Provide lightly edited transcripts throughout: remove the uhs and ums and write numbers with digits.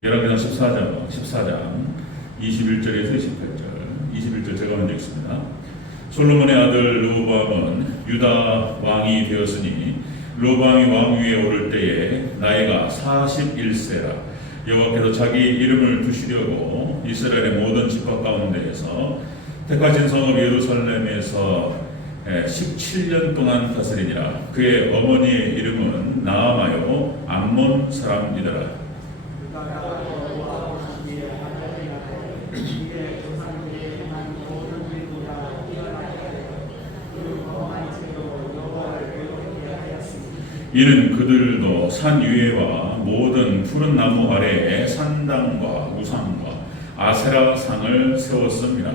열왕기상 14장 21절에서 28절. 21절 제가 먼저 읽습니다. 솔로몬의 아들 르호보암은 유다 왕이 되었으니 르호보암이 왕 위에 오를 때에 나이가 41세라. 여호와께서 자기 이름을 두시려고 이스라엘의 모든 지파 가운데에서 택하신 성읍 예루살렘에서 17년 동안 다스리니라. 그의 어머니의 이름은 나아마요 암몬 사람이더라. 이는 그들도 산 위에와 모든 푸른 나무 아래에 산당과 우상과 아세라 상을 세웠습니다.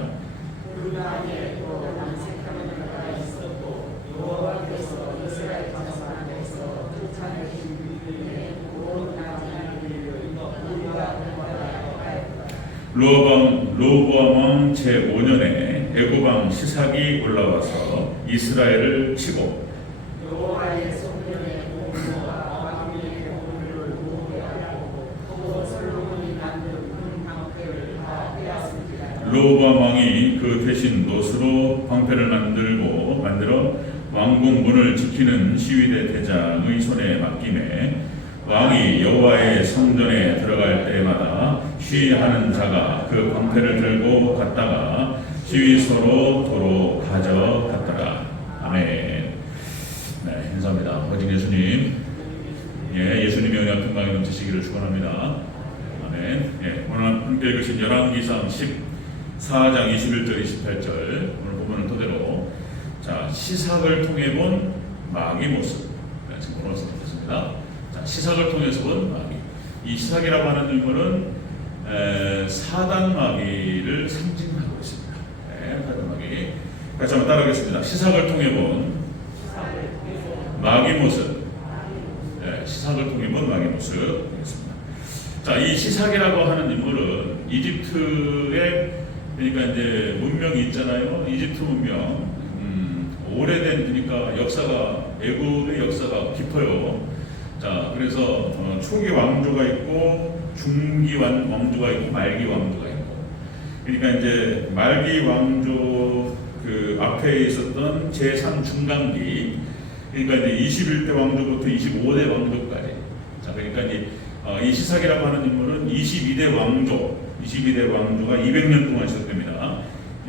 르호보암 왕 제5년에 애굽 왕 시삭이 올라와서 이스라엘을 치고 르호보암 왕이 그 대신 놋으로 방패를 만들어 왕궁 문을 지키는 시위대 대장의 손에 맡기매 왕이 여호와의 성전에 들어갈 때마다 시위하는 자가 그 방패를 들고 갔다가 시위소로 도로 가져갔더라. 아멘. 네, 감사합니다. 오직 예수님, 예수님의 은혜와 평강이 넘치시기를 축원합니다. 아멘. 오늘 함께 읽으신 열왕기상 14장 21절 28절 오늘 본문을 토대로 시삭을 통해 본 마귀 모습 지금 오늘 선택했습니다. 시삭을 통해서 본 마귀. 이 시삭이라고 하는 인물은 사단 마귀를 상징하고 있습니다. 사단 마귀. 같이 한번 따라하겠습니다. 시삭을 통해 본 마귀 모습. 시삭을 통해 본 마귀 모습 되겠습니다. 이 시삭이라고 하는 인물은 이집트의 그러니까 이제 문명이 있잖아요. 이집트 문명. 오래된 그러니까 역사가 애굽의 역사가 깊어요. 그래서 초기 왕조가 있고 중기 왕조가 있고 말기 왕조가 있고. 그러니까 이제 말기 왕조 그 앞에 있었던 제3 중간기. 그러니까 이제 21대 왕조부터 25대 왕조까지. 그러니까 이제 이 시삭이라고 하는 인물은 22대 왕조가 200년 동안 시작됩니다.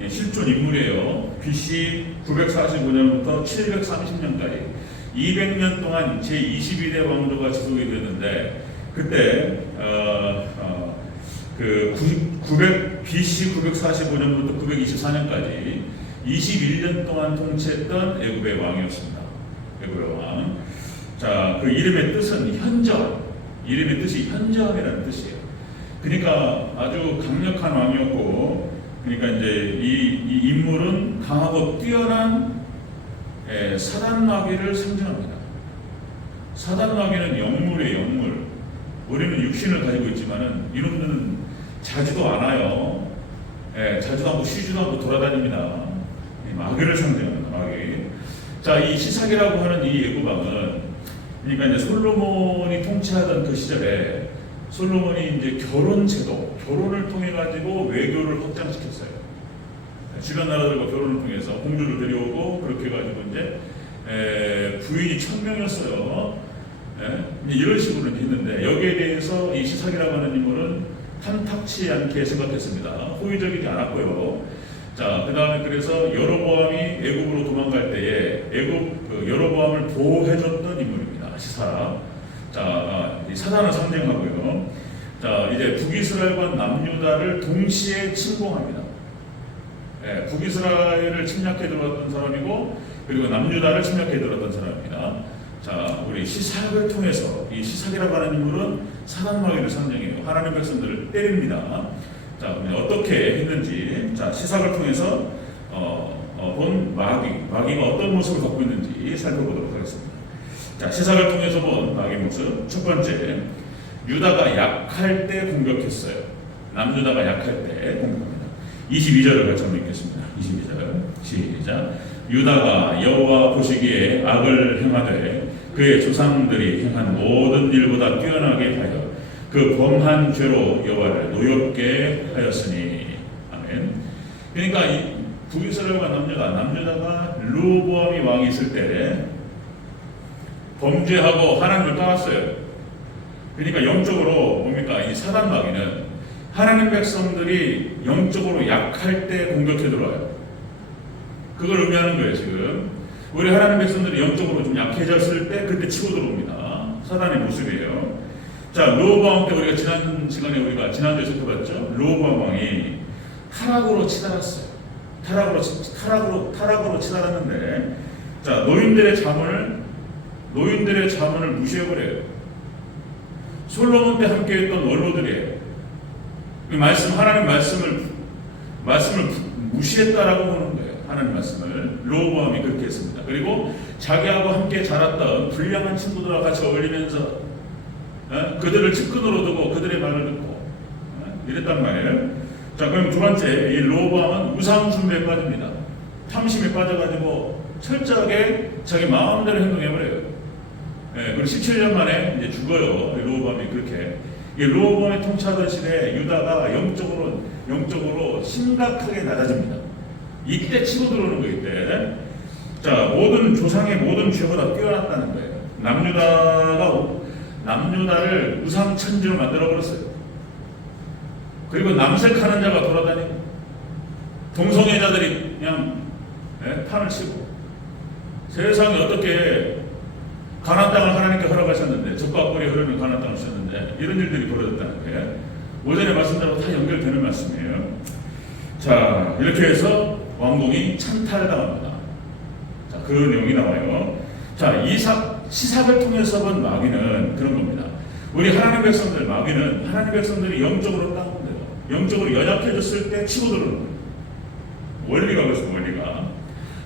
실존 인물이에요. BC 945년부터 730년까지 200년 동안 제22대 왕조가 지속이 됐는데 그때 BC 945년부터 924년까지 21년 동안 통치했던 애굽의 왕이었습니다. 애굽의 왕. 그 이름의 뜻은 현저함. 이름의 뜻이 현저함이라는 뜻이에요. 그러니까 아주 강력한 왕이었고, 그러니까 이제 이 인물은 강하고 뛰어난 사단 마귀를 상징합니다. 사단 마귀는 영물이에요, 영물. 우리는 육신을 가지고 있지만은 이놈들은 자지도 않아요. 자지도 않고 쉬지도 않고 돌아다닙니다. 마귀를 상징합니다, 마귀. 이 시삭이라고 하는 이 애굽 왕은 그러니까 이제 솔로몬이 통치하던 그 시절에 솔로몬이 이제 결혼을 통해 가지고 외교를 확장시켰어요. 주변 나라들과 결혼을 통해서 공주를 데려오고 그렇게 가지고 이제 부인이 1000명이었어요. 이런 식으로 했는데 여기에 대해서 이 시삭이라고 하는 인물은 탐탁치 않게 생각했습니다. 호의적이지 않았고요. 그 다음에 그래서 여로보암이 애굽으로 도망갈 때에 애굽 여로보암을 보호해줬던 인물입니다. 시삭. 사단을 상징하고요. 이제 북이스라엘과 남유다를 동시에 침공합니다. 북이스라엘을 침략해 들어왔던 사람이고 그리고 남유다를 침략해 들어왔던 사람입니다. 우리 시삭을 통해서 이 시삭이라고 하는 인물은 사단 마귀를 상징해요. 하나님 백성들을 때립니다. 어떻게 했는지 시삭을 통해서 본 마귀가 어떤 모습을 갖고 있는지 살펴보도록 하겠습니다. 시삭을 통해서 본 마귀 모습. 첫 번째, 유다가 약할 때 공격했어요. 남유다가 약할 때 공격합니다. 22절을 같이 한번 읽겠습니다. 22절 시작. 유다가 여호와 보시기에 악을 행하되 그의 조상들이 행한 모든 일보다 뛰어나게 하여 그 범한 죄로 여호와를 노엽게 하였으니. 아멘. 그러니까 이 북이스라엘과 남유다가 르호보암이 왕이 있을 때 범죄하고 하나님을 떠났어요. 그러니까 영적으로 뭡니까? 이 사단 마귀는 하나님 백성들이 영적으로 약할 때 공격해 들어와요. 그걸 의미하는 거예요. 지금 우리 하나님 백성들이 영적으로 좀 약해졌을 때 그때 치고 들어옵니다. 사단의 모습이에요. 자, 르호보암 때 우리가 지난 시간에 우리가 지난주에 살펴봤죠. 르호보암 왕이 타락으로 치달았어요. 타락으로 치달았는데, 자, 노인들의 자문을 무시해버려요. 솔로몬 때 함께했던 원로들이에요. 하나님 말씀을 무시했다라고 보는 거예요. 하나님 말씀을. 르호보암이 그렇게 했습니다. 그리고 자기하고 함께 자랐던 불량한 친구들과 같이 어울리면서 그들을 측근으로 두고 그들의 말을 듣고 이랬단 말이에요. 자, 그럼 두 번째, 이 르호보암은 우상 숭배에 빠집니다. 탐심에 빠져가지고 철저하게 자기 마음대로 행동해버려요. 그리고 17년 만에 이제 죽어요. 르호보암이 그렇게. 이 르호보암의 통치하던 시대에 유다가 영적으로 심각하게 낮아집니다. 이때 치고 들어오는 거 이때. 자, 조상의 모든 죄보다 뛰어났다는 거예요. 남유다를 우상 천지로 만들어 버렸어요. 그리고 남색하는 자가 돌아다니고 동성애자들이 그냥 판을 치고 세상에 어떻게 가나안 땅을 하나님께 허락하셨는데 적과 꿀이 흐르는 가나안 땅을 주셨는데 이런 일들이 벌어졌다는 게 오전에 말씀대로 다 연결되는 말씀이에요. 자, 이렇게 해서 왕궁이 찬탈당합니다. 자, 그 내용이 나와요. 자, 이 시삭을 통해서 본 마귀는 그런 겁니다. 우리 하나님 백성들, 마귀는 하나님 백성들이 영적으로 다운돼요. 영적으로 연약해졌을 때 치고 들어오는 거예요. 원리가 그래서 원리가.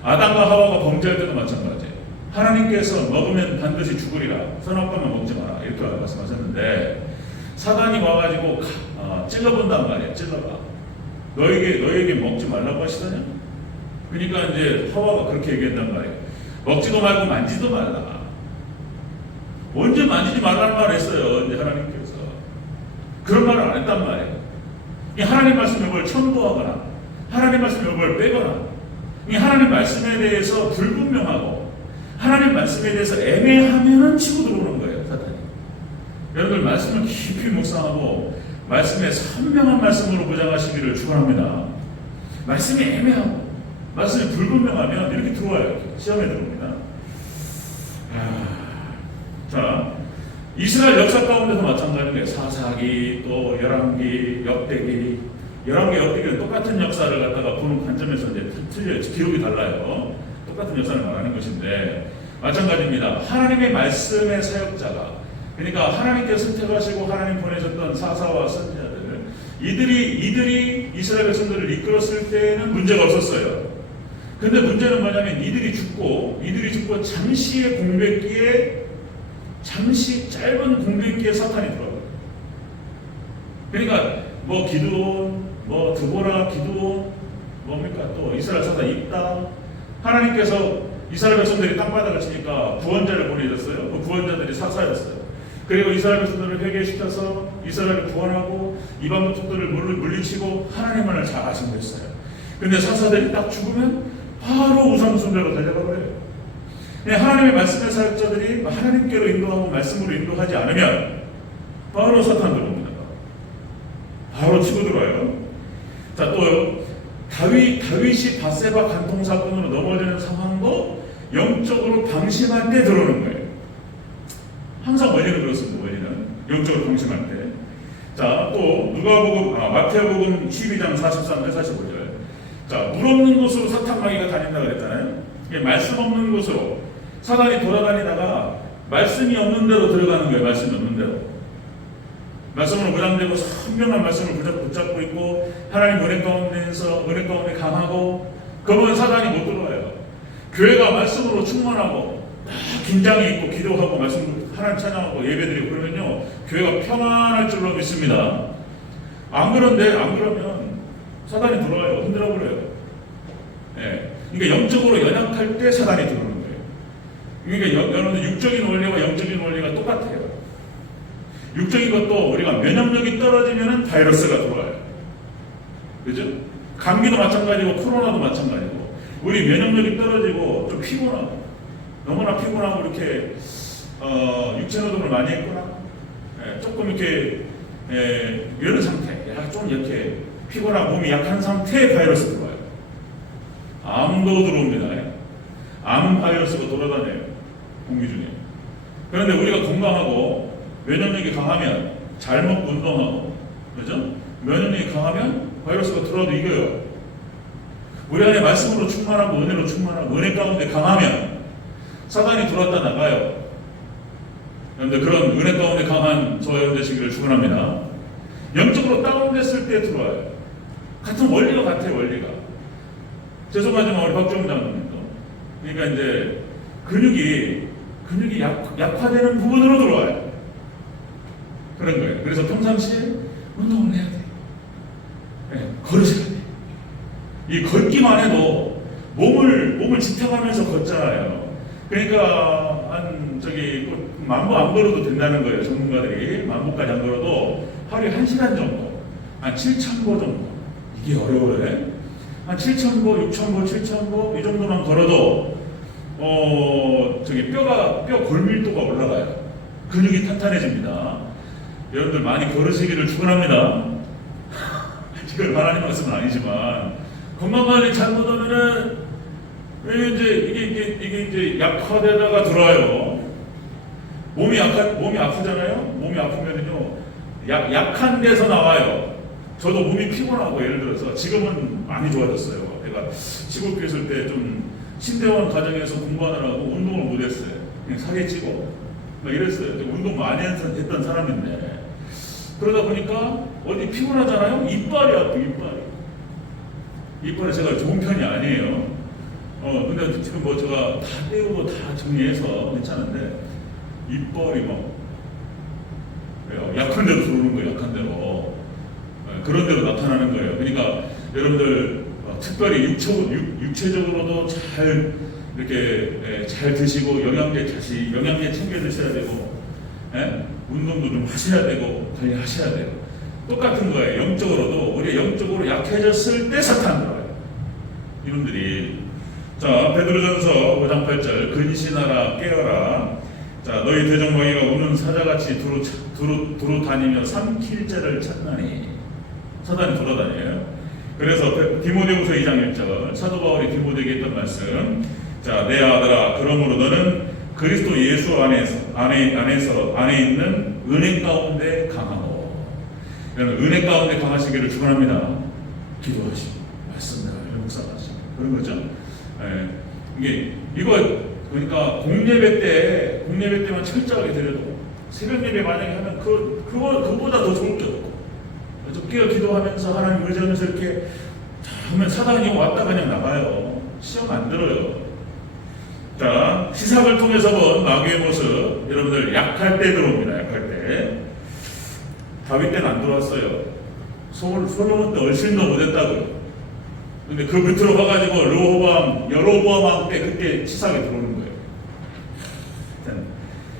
아담과 하와가 범죄할 때도 마찬가지예요. 하나님께서 먹으면 반드시 죽으리라. 선악과만 먹지 마라. 이렇게 말씀하셨는데 사단이 와가지고 찔러본단 말이에요. 찔러봐. 너에게 먹지 말라고 하시더냐? 그러니까 이제 하와가 그렇게 얘기했단 말이에요. 먹지도 말고 만지도 말라. 언제 만지지 말라는 말을 했어요. 이제 하나님께서. 그런 말을 안 했단 말이에요. 이 하나님 말씀에 뭘 첨부하거나 하나님 말씀에 뭘 빼거나 이 하나님 말씀에 대해서 불분명하고 하나님 말씀에 대해서 애매하면은 치고 들어오는 거예요. 사탄이. 여러분들 말씀을 깊이 묵상하고 말씀에 선명한 말씀으로 보장하시기를 축원합니다. 말씀이 애매하고 말씀이 불분명하면 이렇게 들어와요. 이렇게 시험에 들어옵니다. 자, 이스라엘 역사 가운데서 마찬가지인 거예요. 사사기, 또 열왕기, 역대기. 열왕기, 역대기는 똑같은 역사를 갖다가 보는 관점에서 이제 틀려요. 기록이 달라요. 똑같은 역사를 말하는 것인데 마찬가지입니다. 하나님의 말씀의 사역자가, 그러니까 하나님께서 선택하시고 하나님 보내셨던 사사와 선지자들, 이들이 이스라엘 백성들을 이끌었을 때는 문제가 없었어요. 근데 문제는 뭐냐면 이들이 죽고 잠시의 공백기에, 잠시 짧은 공백기에 사탄이 들어와요. 그러니까 뭐 기드온, 뭐 드보라, 기드온, 뭡니까 또 이스라엘 사사 입다. 하나님께서 이스라엘 백성들이 땅바닥을 치니까 구원자를 보내셨어요. 그 구원자들이 사사였어요. 그리고 이스라엘 백성들을 회개시켜서 이스라엘을 구원하고 이방 민족들을 물리치고 하나님만을 잘 하신 거였어요. 근데 사사들이 딱 죽으면 바로 우상숭배로 달려가 버려요. 하나님의 말씀의 사역자들이 하나님께로 인도하고 말씀으로 인도하지 않으면 바로 사탄 들어옵니다. 바로 치고 들어와요. 자, 또 다윗이 밧세바 간통 사건으로 넘어지는 상황도 영적으로 방심할 때 들어오는 거예요. 항상 원리는 그렇습니다. 원리는 영적으로 방심할 때. 자, 또 마태복음 12장 43절 45절. 자, 물 없는 곳으로 사탄 마귀가 다닌다 그랬잖아요. 말씀 없는 곳으로 사단이 돌아다니다가 말씀이 없는 데로 들어가는 거예요. 말씀이 없는 데로. 말씀으로 무장되고 선명한 말씀을 붙잡고 있고 하나님 은혜 가운데 강하고 그러면 사단이 못 들어와요. 교회가 말씀으로 충만하고 긴장이 있고 기도하고 말씀 하나님 찬양하고 예배드리고 그러면요 교회가 평안할 줄로 믿습니다. 안 그러면 사단이 들어와요. 흔들어버려요. 네. 그러니까 영적으로 연약할 때 사단이 들어오는 거예요. 그러니까 여러분들 육적인 원리와 영적인 원리가 똑같아요. 육적인 것도 우리가 면역력이 떨어지면 바이러스가 들어와요. 그죠? 감기도 마찬가지고 코로나도 마찬가지고 우리 면역력이 떨어지고 좀 피곤하고 너무나 피곤하고 이렇게 육체 노동을 많이 했구나. 조금 이렇게 이런 상태, 좀 이렇게 피곤하고 몸이 약한 상태에 바이러스 들어와요. 암도 들어옵니다. 암 바이러스가 돌아다녀요. 공기 중에. 그런데 우리가 건강하고 면역력이 강하면 잘 먹고 운동하고 그죠? 면역력이 강하면 바이러스가 들어와도 이겨요. 우리 안에 말씀으로 충만하고 은혜로 충만하고 은혜 가운데 강하면 사단이 들어왔다 나가요. 여러분들 그런 은혜 가운데 강한 저와 여러분 되시기를 축원합니다. 영적으로 다운됐을 때 들어와요. 같은 원리가 같아요. 원리가. 죄송하지만 우리 박정훈 장로님도 그러니까 이제 근육이 약화되는 부분으로 들어와요. 그런 거예요. 그래서 평상시에 운동을 해야 돼. 걸으셔야 돼. 이 걷기만 해도 몸을 지탱하면서 걷잖아요. 그러니까 만보 안 걸어도 된다는 거예요. 전문가들이 만보까지 안 걸어도 하루에 1시간 정도, 한 7,000보 정도. 이게 어려워요. 한 7,000보, 6,000보, 7,000보 이 정도만 걸어도 뼈 골밀도가 올라가요. 근육이 탄탄해집니다. 여러분들 많이 걸으시기를 축원합니다. 이걸 하나님 말씀은 아니지만 건강관리 잘못하면은 이게 이제 약화되다가 들어와요. 몸이 아프잖아요. 몸이 아프면은요 약한 데서 나와요. 저도 몸이 피곤하고 예를 들어서 지금은 많이 좋아졌어요. 제가 시골 있을 때 좀 신대원 가정에서 공부하느라고 운동을 못했어요. 그냥 살이 찌고 막 이랬어요. 운동 많이 했던 사람인데 그러다 보니까 어디 피곤하잖아요. 이빨이 아프 이빨이 제가 좋은 편이 아니에요. 근데 지금 뭐 제가 다 떼우고 다 정리해서 괜찮은데 이빨이 막 약한 데로 들어오는 거예요. 약한 데로 그런 데로 나타나는 거예요. 그러니까 여러분들 특별히 육체적으로도 잘 이렇게 잘 드시고 영양제 챙겨 드셔야 되고 운동도 좀 하셔야 되고 관리하셔야 돼요. 똑같은 거예요. 영적으로도 우리가 영적으로 약해졌을 때 사탄 들어와요. 이놈들이. 자, 베드로전서 5장 8절 근신하라 깨어라. 자, 너희 대적마귀가 우는 사자같이 두루 다니며 삼킬자를 찾나니. 사단이 돌아다녀요. 그래서 디모데후서 2장 1절 사도 바울이 디모데에게 했던 말씀. 자, 내 아들아, 그러므로 너는 그리스도 예수 안에 있는 은혜 가운데 강하고. 여러분, 은혜 가운데 강하시기를 축원합니다. 기도하시고 말씀대로 묵상하시고 그런 거죠. 그러니까 공예배 때만 철저하게 드려도 새벽 예배 만약에 하면 그보다 더 좋을 게 없고 끼어 기도하면서 하나님 의지하면서 이렇게 하면 사단이 왔다 그냥 나가요. 시험 안 들어요. 자, 시삭을 통해서 본 마귀의 모습 여러분들 약할 때 들어옵니다. 약할 때 다윗 때는 안 들어왔어요. 솔로몬 때 얼씬도 못했다고요. 근데 그 밑으로 가가지고 여로보암 왕 때 그때 시삭이 들어오는 거예요.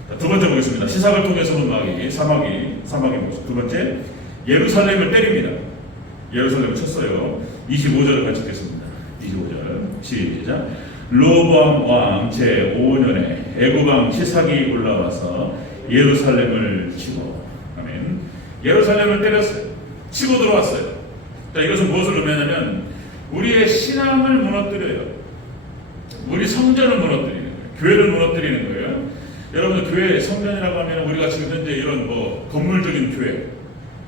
자, 두 번째 보겠습니다. 시삭을 통해서 본 마귀 사마귀의 모습. 두 번째, 예루살렘을 때립니다. 예루살렘을 쳤어요. 25절을 같이 읽겠습니다. 25절 시작. 르호보암 왕 제5년에 애굽 왕 시삭이 올라와서 예루살렘을 치고, 아멘. 예루살렘을 때렸어요. 치고 들어왔어요. 자, 이것은 무엇을 의미하냐면 우리의 신앙을 무너뜨려요. 우리 성전을 무너뜨리는 거예요. 교회를 무너뜨리는 거예요. 여러분들 교회 성전이라고 하면 우리가 지금 현재 이런 건물적인 교회,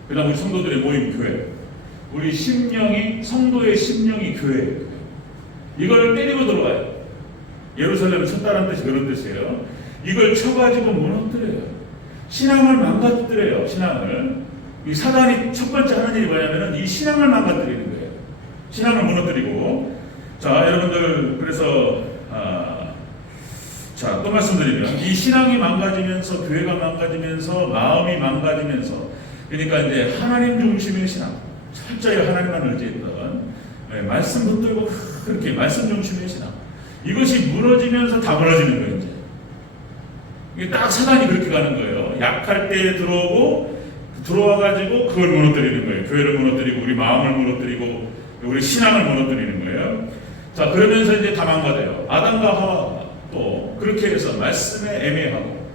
그다음 우리 성도들의 모임 교회, 우리 성도의 심령이 교회예요. 이걸 때리고 들어와요. 예루살렘을 쳤다는 뜻이 그런 뜻이에요. 이걸 쳐가지고 무너뜨려요. 신앙을 망가뜨려요. 신앙을. 이 사단이 첫 번째 하는 일이 뭐냐면은 이 신앙을 망가뜨리는 거예요. 신앙을 무너뜨리고. 자, 여러분들 그래서 자, 또 말씀드리면 이 신앙이 망가지면서 교회가 망가지면서 마음이 망가지면서 그러니까 이제 하나님 중심의 신앙, 철저히 하나님만 의지했던 말씀 붙들고 그렇게 말씀 중심의 신앙, 이것이 무너지면서 다 무너지는 거예요. 이제 이게 딱 사단이 그렇게 가는 거예요. 약할 때 들어와가지고 그걸 무너뜨리는 거예요. 교회를 무너뜨리고 우리 마음을 무너뜨리고 우리 신앙을 무너뜨리는 거예요. 자, 그러면서 이제 다 망가져요. 아담과 하와가 또 그렇게 해서 말씀에 애매하고,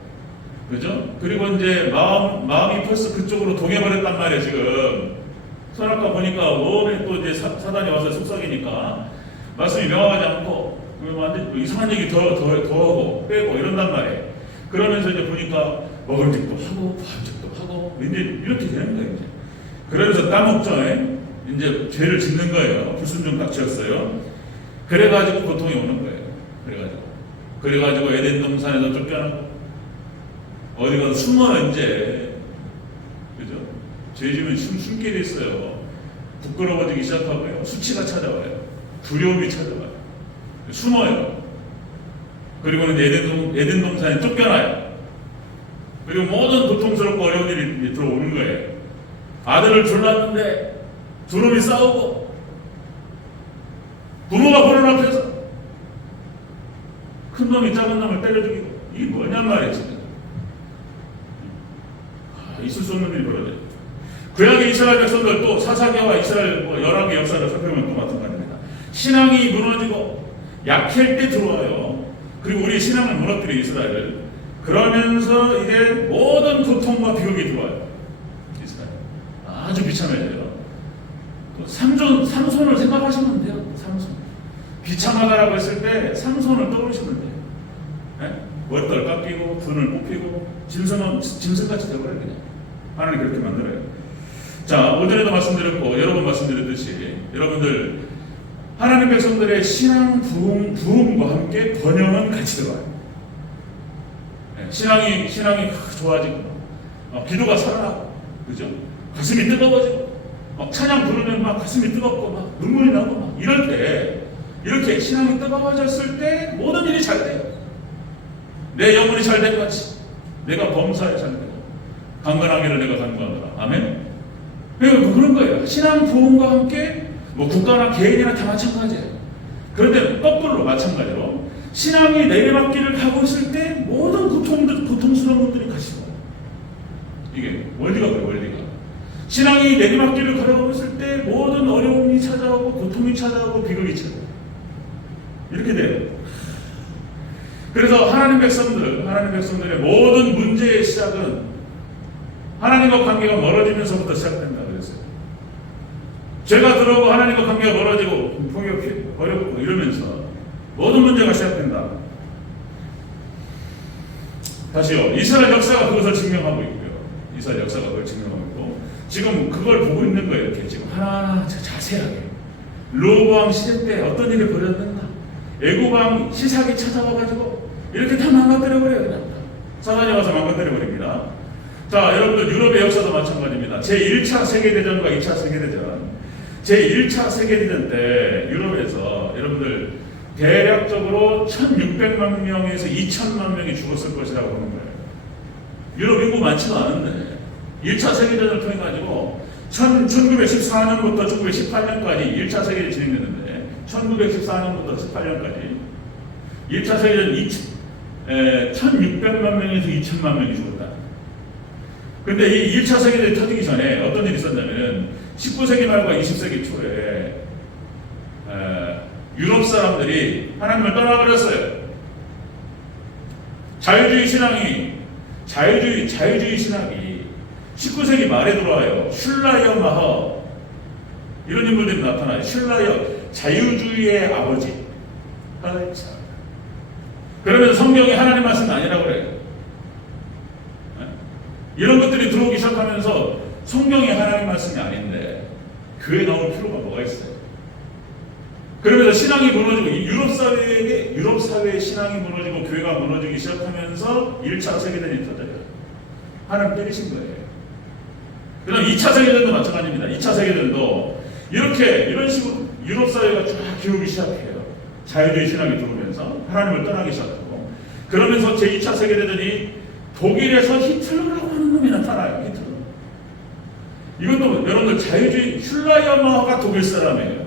그죠? 그리고 이제 마음이 벌써 그쪽으로 동해버렸단 말이에요. 지금 선악과 보니까 원에 또 이제 사단이 와서 속삭이니까 말씀이 명확하지 않고 완전 이상한 얘기 더 하고 빼고 이런단 말이에요. 그러면서 이제 보니까 먹음직도 하고 부함직도 하고 이제 이렇게 되는 거예요. 이제. 그러면서 따먹자에 이제 죄를 짓는 거예요. 불순종 딱 지었어요. 그래가지고 고통이 오는 거예요. 그래가지고 에덴 동산에서 쫓겨나고 어디 가서 숨어 이제, 그죠? 죄 지면 숨게 돼 있어요. 부끄러워지기 시작하고요. 수치가 찾아와요. 두려움이 찾아와요. 숨어요. 그리고는 에덴 동산에 쫓겨나요. 그리고 모든 고통스럽고 어려운 일이 들어오는 거예요. 아들을 졸랐는데 두 놈이 싸우고 부모가 보는 앞에서 큰 놈이 작은 놈을 때려 죽이고, 이게 뭐냔 말이에요 지금. 있을 수 없는 일이 벌어져요. 구약의 이스라엘 백성들 또 사사기와 이스라엘 열왕의 역사를 살펴보면 또 마찬가지입니다. 신앙이 무너지고 약할 때 들어와요. 그리고 우리 신앙을 무너뜨린 이스라엘을, 그러면서 이제 모든 고통과 비극이 들어와요. 이스라엘 아주 비참해져요. 삼손을 생각하시면 돼요. 삼손 비참하다라고 했을 때 삼손을 떠오르시면 돼요. 네? 머리털 깎이고 분을 뽑히고 짐승같이 되어버려요. 그냥 하나님 그렇게 만들어요. 자, 오전에도 말씀드렸고 여러 번 말씀드렸듯이 여러분들 하나님 백성들의 신앙 부흥과 함께 번영은 같이 들어와요. 네, 신앙이 좋아지고 기도가 살아나고, 그죠? 가슴이 뜨거워지고 찬양 부르면 막 가슴이 뜨겁고 막 눈물이 나고 막 이럴 때, 이렇게 신앙이 뜨거워졌을 때 모든 일이 잘 돼요. 내 영혼이 잘 된 같이 내가 범사에 잘 되고 강건하기를 내가 간구하노라. 아멘. 그런 거예요. 신앙 부흥과 함께 국가나 개인이나 다 마찬가지예요. 그런데 거꾸로 마찬가지로 신앙이 내리막길을 가고 있을 때 모든 고통스러운 것들이 같이 와요. 이게 원리가 그래요. 원리가. 신앙이 내리막길을 걸어가고 있을 때 모든 어려움이 찾아오고 고통이 찾아오고 비극이 찾아오고 이렇게 돼요. 그래서 하나님 백성들의 모든 문제의 시작은 하나님과 관계가 멀어지면서부터 시작된다 그랬어요. 죄가 들어오고 하나님과 관계가 멀어지고 폭력이 어렵고 이러면서 모든 문제가 시작된다. 다시요. 이스라엘 역사가 그것을 증명하고 있고요. 이스라엘 역사가 그걸 증명하고 있고 지금 그걸 보고 있는 거예요. 이렇게 지금 하나하나 자세하게 르호보암 시대 때 어떤 일이 벌어졌는가, 애굽왕 시삭이 찾아와가지고 이렇게 다 망가뜨려버려요. 그냥 사단이 와서 망가뜨려버립니다. 자, 여러분들 유럽의 역사도 마찬가지입니다. 제1차 세계대전과 2차 세계대전, 제1차 세계대전 때 유럽에서 여러분들 대략적으로 1600만 명에서 2000만 명이 죽었을 것이라고 보는 거예요. 유럽 인구 많지가 않은데 1차 세계대전을 통해 가지고 1914년부터 1918년까지 1차 세계대전이 진행됐는데 1914년부터 18년까지 1차 세계대전 1600만 명에서 2000만 명이 죽었다. 근데 이 1차 세계대전이 터지기 전에 어떤 일이 있었냐면 19세기 말과 20세기 초에 유럽 사람들이 하나님을 떠나버렸어요. 자유주의 신앙이 19세기 말에 들어와요. 슐라이어 마허 이런 인물들이 나타나요. 슐라이어 자유주의의 아버지. 그러면 성경이 하나님 말씀이 아니라고 그래요. 이런 것들이 들어오기 시작하면서 성경이 하나님 말씀이 아닌데 교회 나올 필요가 뭐가 있어요? 그러면서 신앙이 무너지고 유럽 사회의 신앙이 무너지고 교회가 무너지기 시작하면서 1차 세계대전이 터져요. 하나님 때리신 거예요. 그다음 2차 세계대전도 마찬가지입니다. 2차 세계대전도 이런 식으로 유럽 사회가 쫙 기우기 시작해요. 자유주의 신앙이 들어오면서 하나님을 떠나기 시작하고, 그러면서 제2차 세계대전이 독일에서 히틀러라고 하는 놈이 나타나요. 히틀러. 이것도 여러분들 자유주의 슐라이어마가 독일 사람이에요.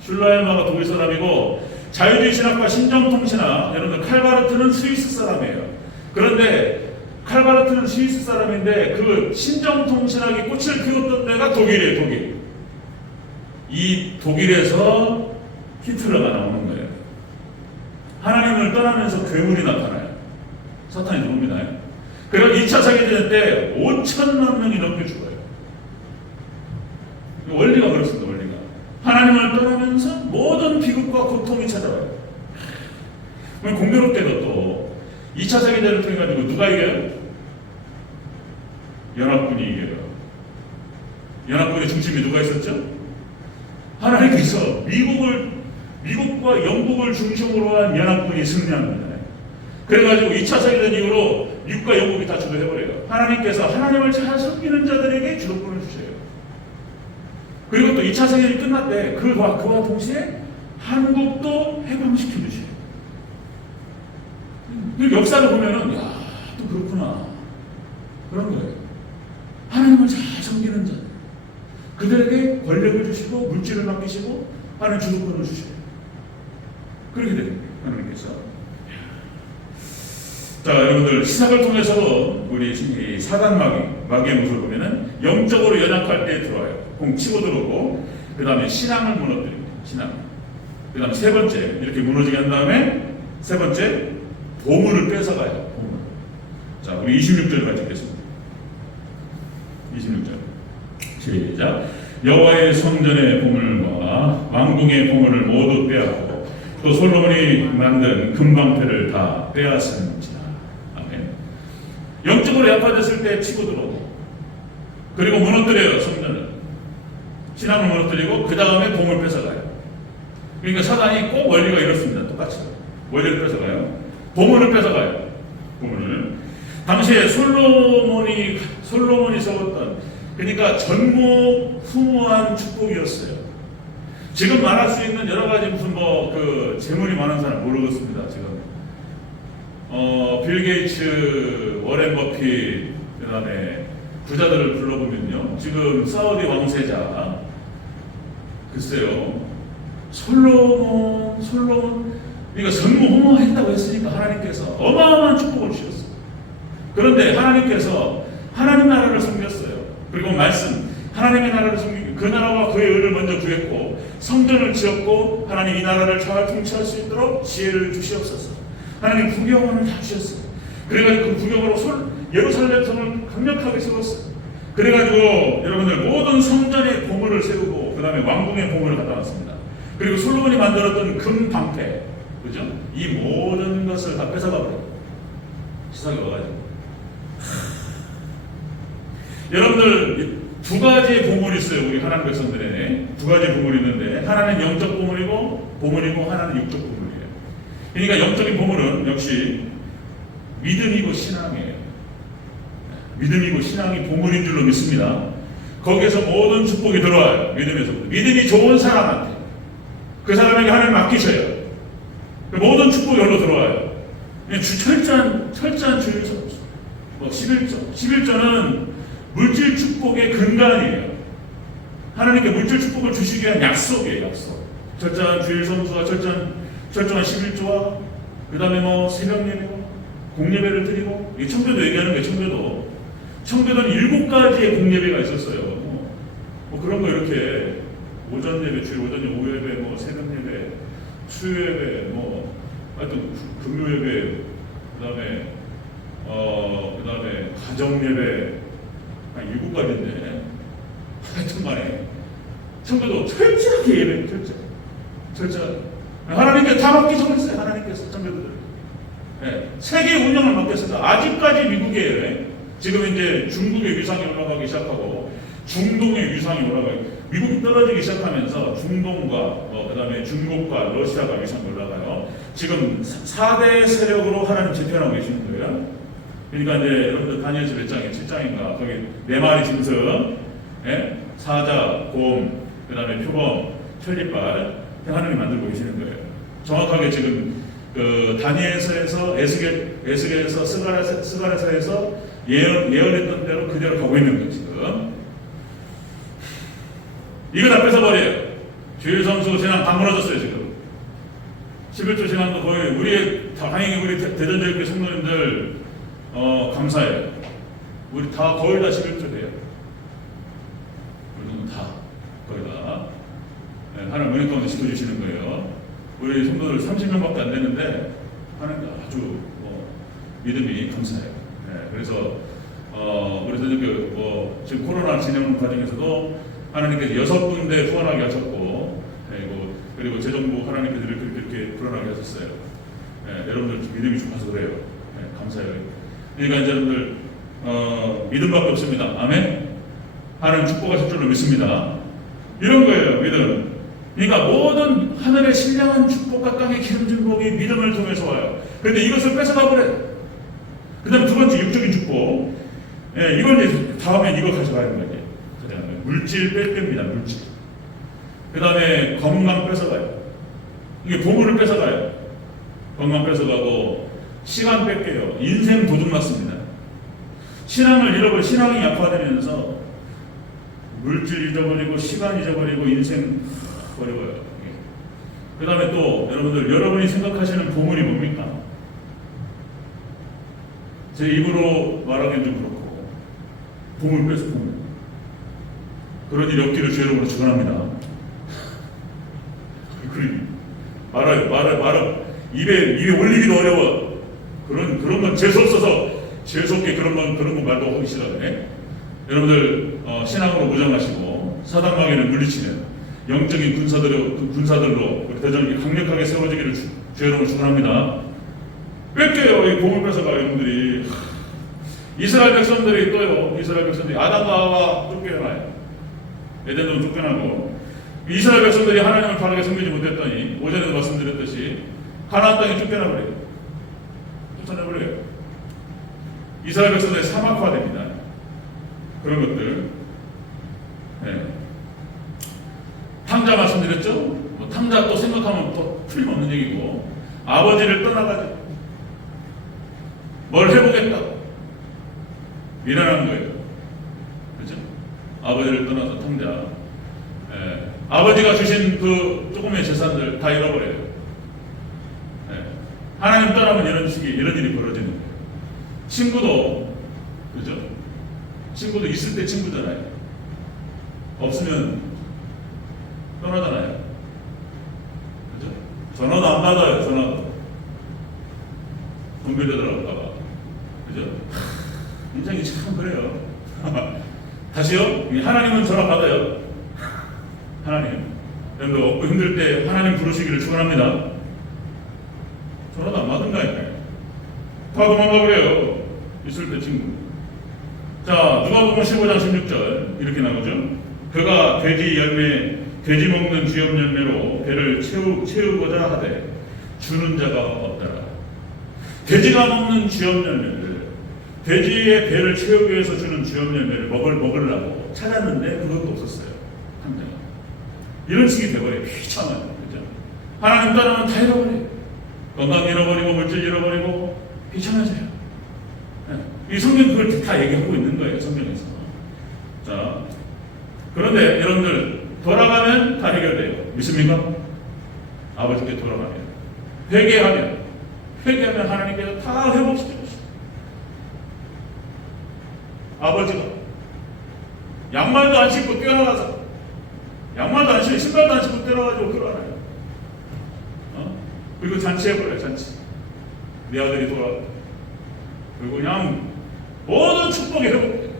슐라이어마가 독일 사람이고 자유주의 신학과 신정통신학 여러분들 칼바르트는 스위스 사람이에요. 그런데 칼바르트는 스위스 사람인데 그 신정통신학이 꽃을 피웠던 데가 독일이에요. 독일. 이 독일에서 히틀러가 나오는 거예요. 하나님을 떠나면서 괴물이 나타나요. 사탄이 들어옵니다. 그래서 2차 세계대전 때 5천만 명이 넘게 죽어요. 원리가 그렇습니다. 원리가. 하나님을 떠나면서 모든 비극과 고통이 찾아와요. 공교롭게도 또 2차 세계대전을 통해 가지고 누가 이겨요? 연합군이 이겨요. 연합군의 중심에 누가 있었죠? 하나님께서 미국과 영국을 중심으로 한 연합군이 승리합니다. 그래가지고 2차 세계대전 이후로 미국과 영국이 다 주도해버려요. 하나님께서 하나님을 잘 섬기는 자들에게 주도권을 주셔요. 그리고 또 2차 세계대전이 끝날 때 그와 동시에 한국도 해방시켜 주셔요. 그 역사를 보면은 야, 또 그렇구나. 그런 거예요. 하나님을 잘 섬기는 자, 그들에게 권력을 주시고 물질을 맡기시고 하나님 주도권을 주셔요. 그렇게 됩니다. 하나님께서. 자, 여러분들 시작을 통해서도 우리 사단 마귀의 모습을 보면은 영적으로 연약할 때 들어와요. 공 치고 들어오고, 그 다음에 신앙을 무너뜨립니다. 신앙. 그 다음에 세 번째 이렇게 무너지게 한 다음에 세 번째 보물을 뺏어가요. 보물. 자, 우리 26절 같이 읽겠습니다. 26절 시작. 여호와의 성전의 보물과 왕궁의 보물을 모두 빼앗고 또 솔로몬이 만든 금방패를 다 빼앗은지라. 아멘. 영적으로 약화됐을 때 치고 들어오고, 그리고 무너뜨려요. 성전을, 신앙을 무너뜨리고 그 다음에 보물 뺏어가요. 그러니까 사단이 꼭 원리가 이렇습니다. 똑같이 원리를 뺏어가요. 보물을 뺏어가요. 보물을. 당시에 솔로몬이 세웠던, 그러니까 전무후무한 축복이었어요. 지금 말할 수 있는 여러 가지 무슨 재물이 많은 사람 모르겠습니다. 지금 빌 게이츠, 워렌 버핏, 그다음에 부자들을 불러보면요, 지금 사우디 왕세자, 글쎄요, 솔로몬, 그러니까 전무후무했다고 했으니까 하나님께서 어마어마한 축복을 주셨어요. 그런데 하나님께서 하나님 나라를 섬겼어요. 그리고 말씀, 하나님의 나라를 섬기고 그 나라와 그의 의를 먼저 구했고 성전을 지었고, 하나님 이 나라를 잘 통치할 수 있도록 지혜를 주시옵소서. 하나님 부경원을 다 주셨어요. 그래가지고 그 부경으로 예루살렘 성을 강력하게 세웠어요. 그래가지고 여러분들 모든 성전의 보물을 세우고 그 다음에 왕궁의 보물을 갖다 놨습니다. 그리고 솔로몬이 만들었던 금 방패, 그죠? 이 모든 것을 다 뺏어가버려요. 시상에 와가지고. 여러분들 두 가지의 보물이 있어요. 우리 하나님 백성들에게 두 가지 보물이 있는데, 하나는 영적 보물이고 하나는 육적 보물이에요. 그러니까 영적인 보물은 역시 믿음이고 신앙이에요. 믿음이고 신앙이 보물인 줄로 믿습니다. 거기에서 모든 축복이 들어와요. 믿음에서부터. 믿음이 좋은 사람한테 그 사람에게 하나님 맡기셔요. 모든 축복이 여기로 들어와요. 철저한 주일서 11조는 물질 축복의 근간이에요. 하나님께 물질 축복을 주시기 위한 약속이에요. 약속. 철저한 주일 성수와 철저한 11조와 그 다음에 새벽 예배와 공예배를 드리고, 이 청교도 얘기하는 거예요. 청교도는 7가지의 공예배가 있었어요. 그런 거 이렇게 오전 예배, 주일 오전 예배, 오후 예배, 새벽 예배, 수요 예배, 하여튼 금요 예배, 그 다음에 가정 예배, 한 7가지인데 하여튼 간에 청교도 철저하게 예배, 철저하게 하나님께 다 맡기셨어요. 하나님께서 청교도들 세계 운영을 맡겼습니다. 아직까지 미국에 지금 이제 중국의 위상이 올라가기 시작하고 중동의 위상이 올라가요. 미국이 떨어지기 시작하면서 중동과 그 다음에 중국과 러시아가 위상이 올라가요. 지금 4대 세력으로 하나님 집행하고 계시는 거예요. 그러니까 이제 여러분들 다니엘서 몇 장에 7장인가 거기 4마리 짐승, 사자, 곰, 그 다음에 표범, 천리빨 하나님이 만들고 계시는 거예요. 정확하게 지금 그 다니엘서에서 에스겔에서 스가랴서에서 예언했던 대로 그대로 가고 있는 거예요. 지금 이거 다 뺏어버려요. 주일 성수 재난 다 무너졌어요. 지금 11조 재난도 거의 다행히 우리 대전대교회 성도님들 감사해요. 우리 다 거의 다 11조예요. 우리 다 거의 다. 네, 하나님 은혜 가운데 지켜주시는 거예요. 우리 성도들 30명밖에 안 되는데 하나님 아주 믿음이 감사해요. 네, 그래서 우리 선생님 지금 코로나 진행 과정에서도 하나님께서 6군데 후원하게 하셨고, 그리고 재정부 하나님께서 이렇게 불안하게 하셨어요. 네, 여러분들 믿음이 좋아서 그래요. 네, 감사해요. 그러니까 이제 여러분들 믿음밖에 없습니다. 아멘. 하나님 축복하실 줄로 믿습니다. 이런 거예요, 믿음. 그러니까 모든 하늘의 신령한 축복과 땅의 기름진 복이 믿음을 통해서 와요. 그런데 이것을 뺏어가 버려요. 그 다음에 두 번째 육적인 축복. 예, 이건 이제 다음에 이거 가져가야 되는 거예요. 그 다음에 물질 뺏깁니다. 물질. 그 다음에 건강 뺏어가요. 이게 보물을 뺏어가요. 건강 뺏어가고 시간 뺏겨요. 인생 도둑맞습니다. 신앙을 잃어버리고 신앙이 약화되면서 물질 잊어버리고 시간 잊어버리고 인생 버려요. 그 다음에 또 여러분이 생각하시는 보물이 뭡니까? 제 입으로 말하기는 좀 그렇고 보물 뺏어 보물. 그런 일이 없기를 주의 이름으로 축원합니다. 말아요. 입에 올리기도 어려워. 그런 건 재수 없어서 재수 없게 그런 건 말도 하기 싫어하네. 여러분들 신앙으로 무장하시고 사단 마귀를 물리치는 영적인 군사들로 우리 대전이 강력하게 세워지기를 주의 이름으로 축원합니다. 뺏겨요. 이 보물 뺏어가 여러분들이. 이스라엘 백성들이 또요. 이스라엘 백성들이 아담과 하와 쫓겨나요. 에덴으로 쫓겨나고 이스라엘 백성들이 하나님을 바르게 섬기지 못했더니 오전에도 말씀드렸듯이 가나안 땅에 쫓겨나버려요. 쫓아내버려요. 이스라엘 백성들이 사막화됩니다. 그런 것들. 네. 탕자 말씀드렸죠? 탕자 또 생각하면 또 틀림없는 얘기고 아버지를 떠나가지고 뭘 해보겠다. 미련한 거예요. 그렇죠? 아버지를 떠나서 탕자. 아버지가 주신 그 조금의 재산들 다 잃어버려요. 하나님 떠나면 이런 일이 벌어지는 거예요. 친구도, 그죠? 친구도 있을 때 친구잖아요. 없으면 떠나잖아요. 그죠? 전화도 안 받아요, 전화도. 돈 빌려달라고. 그죠? 인생이 참 그래요. 다시요? 하나님은 전화 받아요. 하나님. 여러분들 없고 힘들 때 하나님 부르시기를 축원합니다. 전화도 안 받은다니까요. 다 도망가 버려요. 있을 때 친구. 자, 누가복음 15장 16절 이렇게 나오죠. 그가 돼지 먹는 쥐업 열매로 배를 채우고자 하되 주는 자가 없더라. 돼지가 먹는 쥐업 열매를, 돼지의 배를 채우기 위해서 주는 쥐업 열매를 먹으려고 찾았는데 그것도 없었어요. 당장 이런 식이 돼버려요. 비참해요. 그죠? 하나님 따르면 다 잃어버려요. 건강 잃어버리고 물질 잃어버리고 비참해져요. 이 성경 그걸 다 얘기하고 있는 거예요. 성경에서. 자, 그런데 여러분들 돌아가면 다 해결돼요. 믿습니까? 아버지께 돌아가면, 회개하면 하나님께서 다 회복시켜주세요. 아버지가 양말도 안 신고 뛰어나가서, 양말도 안 신고 신발도 안 신고 뛰어나가지고 끌어안아요. 그리고 잔치해버려요. 잔치. 내 아들이 돌아왔다. 그리고 그냥 모든 축복이 회복돼요.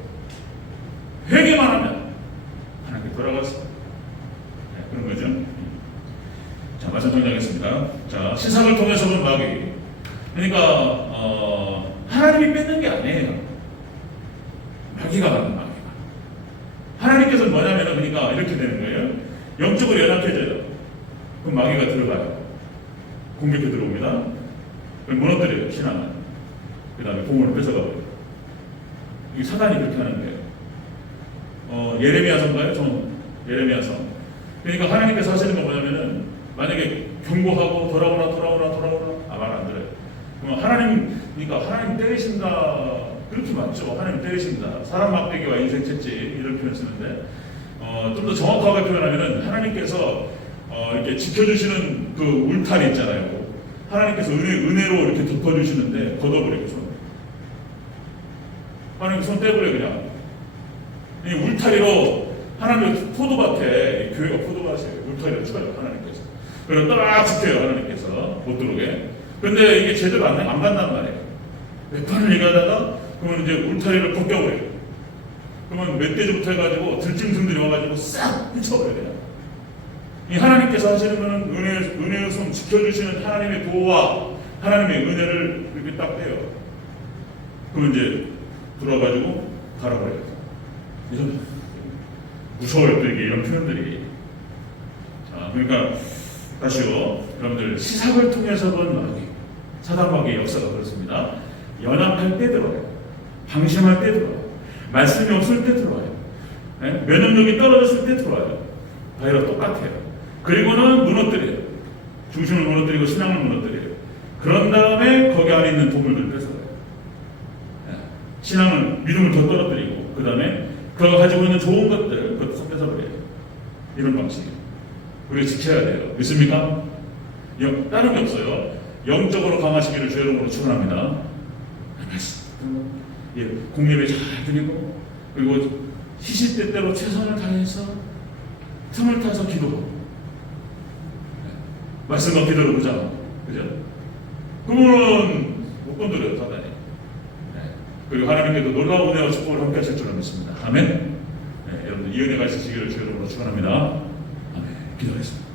회개만 하면 하나님께 돌아갔어. 네, 그런 거죠. 자, 말씀 정리하겠습니다. 자, 시상을 통해서 본 마귀. 그러니까 하나님이 뺏는 게 아니에요. 마귀가 가는 마귀가. 하나님께서는 뭐냐면은 그러니까 이렇게 되는 거예요. 영적으로 연약해져요. 그럼 마귀가 들어가요. 공격해 들어옵니다. 그럼 무너뜨려요. 신앙은. 그 다음에 보물을 뺏어가고요. 이 사단이 그렇게 하는 거예요. 예레미야서인가요? 예레미야서. 그러니까 하나님께서 하시는 건 뭐냐면은 만약에 경고하고 돌아오라 말 안 들어요. 그럼 그러니까 하나님 때리신다. 그렇게 맞죠. 하나님 때리신다. 사람 막대기와 인생 채찍 이런 표현 쓰는데 좀 더 정확하게 표현하면은 하나님께서 이렇게 지켜주시는 그 울타리 있잖아요. 하나님께서 은혜로 이렇게 덮어주시는데 걷어버리죠. 하나님 손 떼버려 그냥. 이 울타리로 하나님의 포도밭에 교회가 포도밭이에요. 울타리를 쳐요 하나님께서. 그래서 딱 지켜요 하나님께서 못 들어오게. 근데 이게 제대로 안 간단 말이에요. 몇 번을 얘기하다가 그러면 이제 울타리를 벗겨버려요. 그러면 멧돼지부터 해가지고 들짐승들이 와가지고 싹 훔쳐버려요 그냥. 이 하나님께서 하시는 것은 은혜의 손 지켜주시는 하나님의 보호와 하나님의 은혜를 이렇게 딱 떼요. 그러면 이제 들어와가지고 갈아버려요. 이런 무서워요 또 이게 이런 표현들이. 자, 그러니까 다시요, 여러분들 시삭을 통해서 본 마귀, 사단 마귀의 역사가 그렇습니다. 연합할 때 들어와요. 방심할 때 들어와요. 말씀이 없을 때 들어와요. 네? 면역력이 떨어졌을 때 들어와요. 바이러스 똑같아요. 그리고는 무너뜨려요. 중심을 무너뜨리고 신앙을 무너뜨려요. 그런 다음에 거기 안에 있는 도물들을 뺏어가요. 네? 신앙을, 믿음을 더 떨어뜨리고 그 다음에 그가 가지고 있는 좋은 것들을 그것도 뺏어버려요. 이런 방식이에요. 우리가 지켜야 돼요. 믿습니까? 다른 게 없어요. 영적으로 강하시기를 주의 이름으로 축원합니다. 공예배 잘 드리고 그리고 시시때때로 최선을 다해서 틈을 타서 기도하고 말씀과 기도를 보자. 그죠? 그러면 못 건드려요 사단이. 그리고 하나님께도 놀라운 은혜와 축복을 함께 하실 줄 믿습니다. 아멘. 여러분들 이 은혜가 있으시기를 주의 이름으로 축원합니다. 아멘. 기도하겠습니다.